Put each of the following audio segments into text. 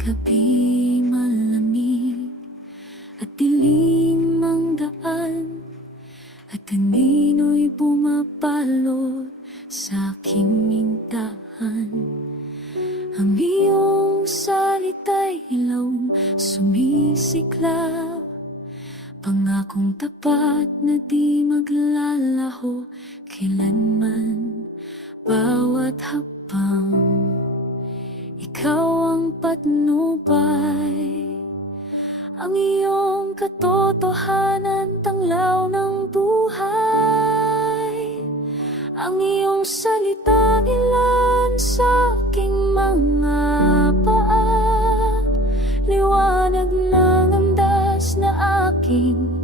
Gabi malamig At dilim ang daan At kanino'y bumapalot Sa aking mintahan Ang iyong salita'y ilawang sumisiklaw Pangakong tapat na di maglalaho Kailanman patnubay Ang iyong katotohanan Tanglaw ng buhay. Ang iyong salita ilan sa aking mga paa. Liwanag ng andas na aking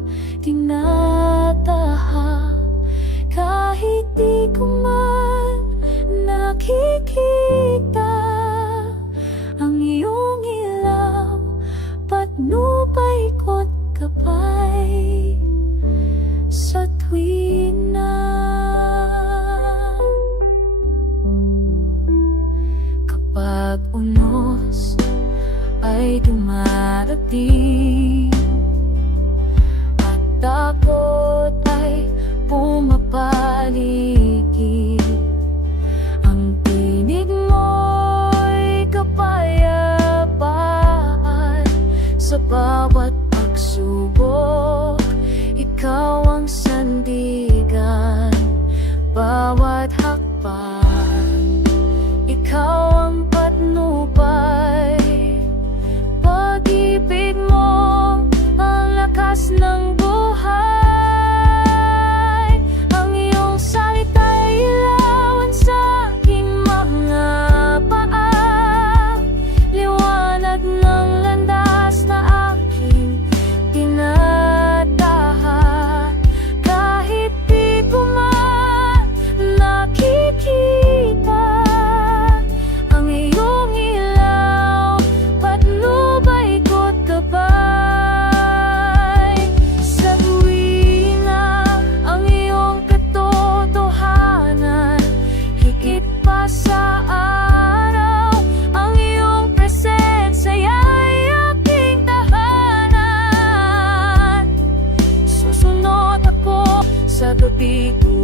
Kapag unos ay dumarating. At takot ay pumapaligid Ang tinig mo'y kapayapaan Sa bawat pagsubok no Be.